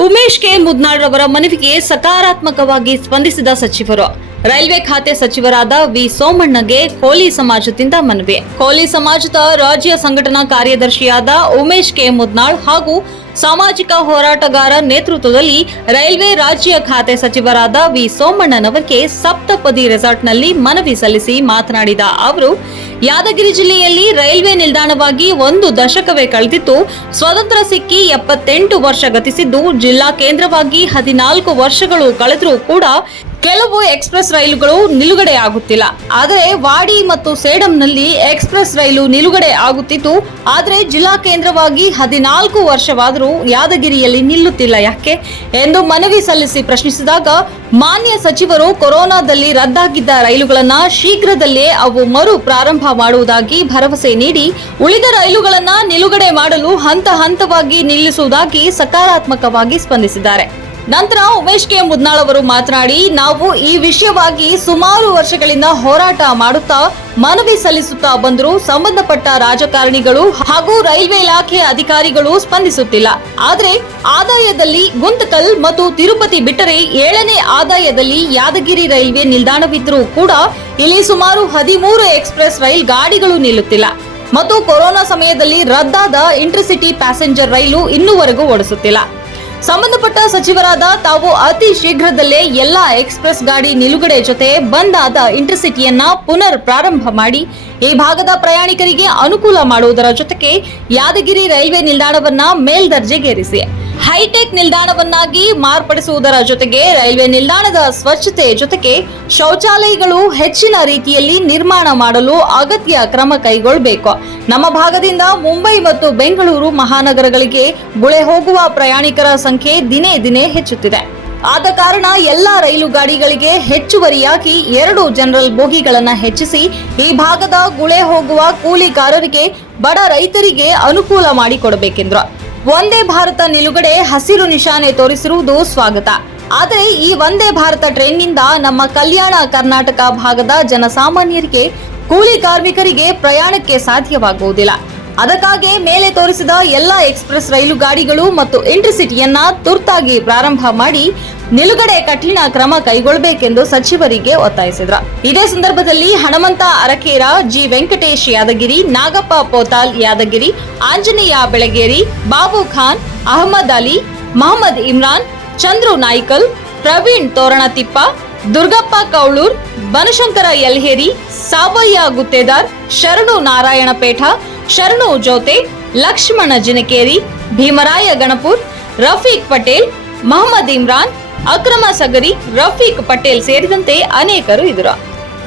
Umesh K Mudnal ರವರ ಮನವಿಗೆ ಸಕಾರಾತ್ಮಕವಾಗಿ ಸ್ಪಂದಿಸಿದ ಸಚಿವರು. ರೈಲ್ವೆ ಖಾತೆ ಸಚಿವರಾದ ವಿ ಸೋಮಣ್ಣಗೆ ಕೋಲಿ ಸಮಾಜದಿಂದ ಮನವಿ. ಕೋಲಿ ಸಮಾಜದ ರಾಜ್ಯ ಸಂಘಟನಾ ಕಾರ್ಯದರ್ಶಿಯಾದ ಉಮೇಶ್ ಕೆ ಮುದ್ನಾಳ್ ಹಾಗೂ ಸಾಮಾಜಿಕ ಹೋರಾಟಗಾರ ನೇತೃತ್ವದಲ್ಲಿ ರೈಲ್ವೆ ರಾಜ್ಯ ಖಾತೆ ಸಚಿವರಾದ ವಿ ಸೋಮಣ್ಣನವರಿಗೆ ಸಪ್ತಪದಿ ರೆಸಾರ್ಟ್ನಲ್ಲಿ ಮನವಿ ಸಲ್ಲಿಸಿ ಮಾತನಾಡಿದ ಅವರು ಯಾದಗಿರಿ ಜಿಲ್ಲೆಯಲ್ಲಿ ರೈಲ್ವೆ ನಿಲ್ದಾಣವಾಗಿ ಒಂದು ದಶಕವೇ ಕಳೆದಿತ್ತು ಸ್ವತಂತ್ರ ಸಿಕ್ಕಿ ಎಪ್ಪತ್ತೆಂಟು ವರ್ಷ ಗತಿಸಿದ್ದು, ಜಿಲ್ಲಾ ಕೇಂದ್ರವಾಗಿ ಹದಿನಾಲ್ಕು ವರ್ಷಗಳು ಕಳೆದರೂ ಕೂಡ ಕೆಲವು ಎಕ್ಸ್ಪ್ರೆಸ್ ರೈಲುಗಳು ನಿಲುಗಡೆ ಆಗುತ್ತಿಲ್ಲ. ಆದರೆ ವಾಡಿ ಮತ್ತು ಸೇಡಂನಲ್ಲಿ ಎಕ್ಸ್ಪ್ರೆಸ್ ರೈಲು ನಿಲುಗಡೆ ಆಗುತ್ತಿತ್ತು. ಆದರೆ ಜಿಲ್ಲಾ ಕೇಂದ್ರವಾಗಿ ಹದಿನಾಲ್ಕು ವರ್ಷವಾದರೂ ಯಾದಗಿರಿಯಲ್ಲಿ ನಿಲ್ಲುತ್ತಿಲ್ಲ ಯಾಕೆ ಎಂದು ಮನವಿ ಸಲ್ಲಿಸಿ ಪ್ರಶ್ನಿಸಿದಾಗ, ಮಾನ್ಯ ಸಚಿವರು ಕೊರೋನಾದಲ್ಲಿ ರದ್ದಾಗಿದ್ದ ರೈಲುಗಳನ್ನು ಶೀಘ್ರದಲ್ಲೇ ಅವು ಮರು ಪ್ರಾರಂಭ ಮಾಡುವುದಾಗಿ ಭರವಸೆ ನೀಡಿ, ಉಳಿದ ರೈಲುಗಳನ್ನು ನಿಲುಗಡೆ ಮಾಡಲು ಹಂತ ಹಂತವಾಗಿ ನಿಲ್ಲಿಸುವುದಾಗಿ ಸಕಾರಾತ್ಮಕವಾಗಿ ಸ್ಪಂದಿಸಿದ್ದಾರೆ. ನಂತರ ಉಮೇಶ್ ಕೆ ಮುದ್ನಾಳ್ ಅವರು ಮಾತನಾಡಿ, ನಾವು ಈ ವಿಷಯವಾಗಿ ಸುಮಾರು ವರ್ಷಗಳಿಂದ ಹೋರಾಟ ಮಾಡುತ್ತಾ ಮನವಿ ಸಲ್ಲಿಸುತ್ತಾ ಬಂದರೂ ಸಂಬಂಧಪಟ್ಟ ರಾಜಕಾರಣಿಗಳು ಹಾಗೂ ರೈಲ್ವೆ ಇಲಾಖೆ ಅಧಿಕಾರಿಗಳು ಸ್ಪಂದಿಸುತ್ತಿಲ್ಲ. ಆದರೆ ಆದಾಯದಲ್ಲಿ ಗುಂತಕಲ್ ಮತ್ತು ತಿರುಪತಿ ಬಿಟ್ಟರೆ ಏಳನೇ ಆದಾಯದಲ್ಲಿ ಯಾದಗಿರಿ ರೈಲ್ವೆ ನಿಲ್ದಾಣವಿದ್ದರೂ ಕೂಡ ಇಲ್ಲಿ ಸುಮಾರು ಹದಿಮೂರು ಎಕ್ಸ್ಪ್ರೆಸ್ ರೈಲ್ ಗಾಡಿಗಳು ನಿಲ್ಲುತ್ತಿಲ್ಲ. ಮತ್ತು ಕೊರೋನಾ ಸಮಯದಲ್ಲಿ ರದ್ದಾದ ಇಂಟರ್ಸಿಟಿ ಪ್ಯಾಸೆಂಜರ್ ರೈಲು ಇನ್ನೂವರೆಗೂ ಓಡಿಸುತ್ತಿಲ್ಲ. ಸಂಬಂಧಪಟ್ಟ ಸಚಿವರಾದ ತಾವು ಅತಿ ಶೀಘ್ರದಲ್ಲೇ ಎಲ್ಲಾ ಎಕ್ಸ್ಪ್ರೆಸ್ ಗಾಡಿ ನಿಲುಗಡೆ ಜೊತೆ ಬಂದ್ ಆದ ಇಂಟರ್ಸಿಟಿಯನ್ನ ಪುನರ್ ಪ್ರಾರಂಭ ಮಾಡಿ, ಈ ಭಾಗದ ಪ್ರಯಾಣಿಕರಿಗೆ ಅನುಕೂಲ ಮಾಡುವುದರ ಜೊತೆಗೆ ಯಾದಗಿರಿ ರೈಲ್ವೆ ನಿಲ್ದಾಣವನ್ನ ಮೇಲ್ದರ್ಜೆಗೇರಿಸಿ. ಹೈಟೆಕ್ ನಿಲ್ದಾಣವನ್ನಾಗಿ ಮಾರ್ಪಡಿಸುವುದರ ಜೊತೆಗೆ ರೈಲ್ವೆ ನಿಲ್ದಾಣದ ಸ್ವಚ್ಛತೆ ಜೊತೆಗೆ ಶೌಚಾಲಯಗಳು ಹೆಚ್ಚಿನ ರೀತಿಯಲ್ಲಿ ನಿರ್ಮಾಣ ಮಾಡಲು ಅಗತ್ಯ ಕ್ರಮ ಕೈಗೊಳ್ಳಬೇಕು. ನಮ್ಮ ಭಾಗದಿಂದ ಮುಂಬೈ ಮತ್ತು ಬೆಂಗಳೂರು ಮಹಾನಗರಗಳಿಗೆ ಗುಳೆ ಹೋಗುವ ಪ್ರಯಾಣಿಕರ ಸಂಖ್ಯೆ ದಿನೇ ದಿನೇ ಹೆಚ್ಚುತ್ತಿದೆ. ಆದ ಕಾರಣ ಎಲ್ಲಾ ರೈಲು ಗಾಡಿಗಳಿಗೆ ಹೆಚ್ಚುವರಿಯಾಗಿ ಎರಡು ಜನರಲ್ ಬೋಗಿಗಳನ್ನ ಹೆಚ್ಚಿಸಿ ಈ ಭಾಗದ ಗುಳೆ ಹೋಗುವ ಕೂಲಿಕಾರರಿಗೆ ಬಡ ರೈತರಿಗೆ ಅನುಕೂಲ ಮಾಡಿಕೊಡಬೇಕೆಂದ್ರು. ಒಂದೇ ಭಾರತ ನಿಲುಗಡೆ ಹಸಿರು ನಿಶಾನೆ ತೋರಿಸಿರುವುದು ಸ್ವಾಗತ. ಆದರೆ ಈ ವಂದೇ ಭಾರತ ಟ್ರೈನ್ನಿಂದ ನಮ್ಮ ಕಲ್ಯಾಣ ಕರ್ನಾಟಕ ಭಾಗದ ಜನಸಾಮಾನ್ಯರಿಗೆ, ಕೂಲಿ ಕಾರ್ಮಿಕರಿಗೆ ಪ್ರಯಾಣಕ್ಕೆ ಸಾಧ್ಯವಾಗುವುದಿಲ್ಲ. ಅದಕ್ಕಾಗಿ ಮೇಲೆ ತೋರಿಸಿದ ಎಲ್ಲ ಎಕ್ಸ್ಪ್ರೆಸ್ ರೈಲು ಗಾಡಿಗಳು ಮತ್ತು ಇಂಟರ್ಸಿಟಿಯನ್ನ ತುರ್ತಾಗಿ ಪ್ರಾರಂಭ ಮಾಡಿ ನಿಲುಗಡೆ ಕಠಿಣ ಕ್ರಮ ಕೈಗೊಳ್ಳಬೇಕೆಂದು ಸಚಿವರಿಗೆ ಒತ್ತಾಯಿಸಿದ್ರು. ಇದೇ ಸಂದರ್ಭದಲ್ಲಿ ಹಣಮಂತ ಅರಕೇರ, ಜಿ. ವೆಂಕಟೇಶ್ ಯಾದಗಿರಿ, ನಾಗಪ್ಪ ಪೋತಾಲ್ ಯಾದಗಿರಿ, ಆಂಜನೇಯ ಬೆಳಗೇರಿ, ಬಾಬು ಖಾನ್, ಅಹಮದ್ ಅಲಿ, ಮಹಮ್ಮದ್ ಇಮ್ರಾನ್, ಚಂದ್ರು ನಾಯ್ಕಲ್, ಪ್ರವೀಣ್ ತೋರಣತಿಪ್ಪ, ದುರ್ಗಪ್ಪ ಕೌಳೂರ್, ಬನಶಂಕರ ಯಲ್ಹೇರಿ, ಸಾಬಯ್ಯ ಗುತ್ತೇದಾರ್, ಶರಣು ನಾರಾಯಣಪೇಠ ಶರಣು ಜೋತೆ ಲಕ್ಷ್ಮಣ ಜಿನಕೇರಿ, ಭೀಮರಾಯ ಗಣಪುರ್, ರಫೀಕ್ ಪಟೇಲ್, ಮಹಮ್ಮದ್ ಇಮ್ರಾನ್, ಅಕ್ರಮ ಸಗರಿ, ರಫೀಕ್ ಪಟೇಲ್ ಸೇರಿದಂತೆ ಅನೇಕರು ಇದ್ದರು